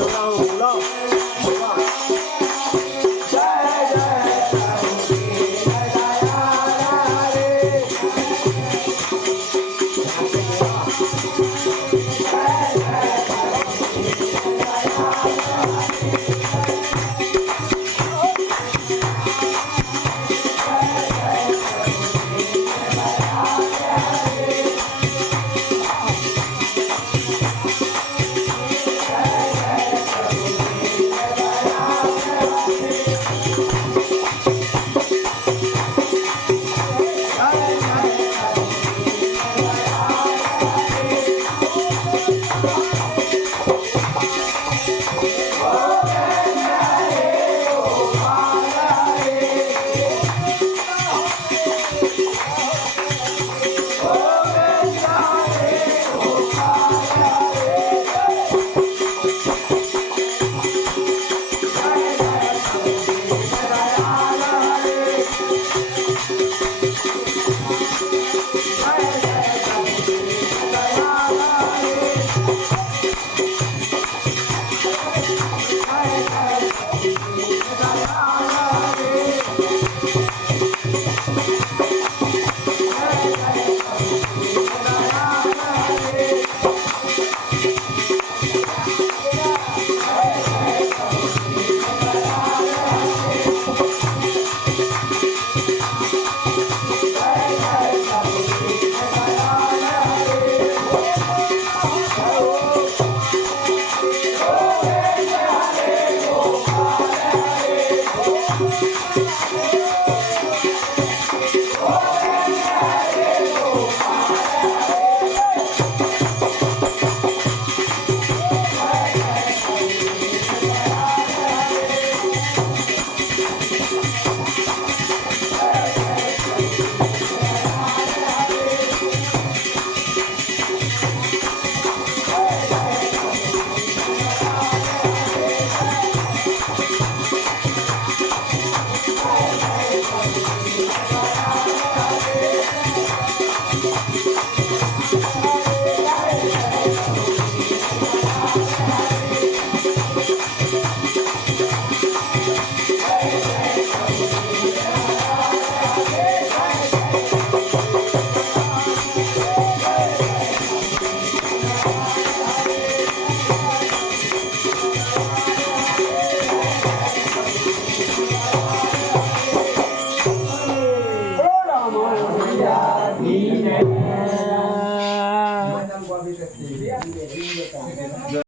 아 Oh,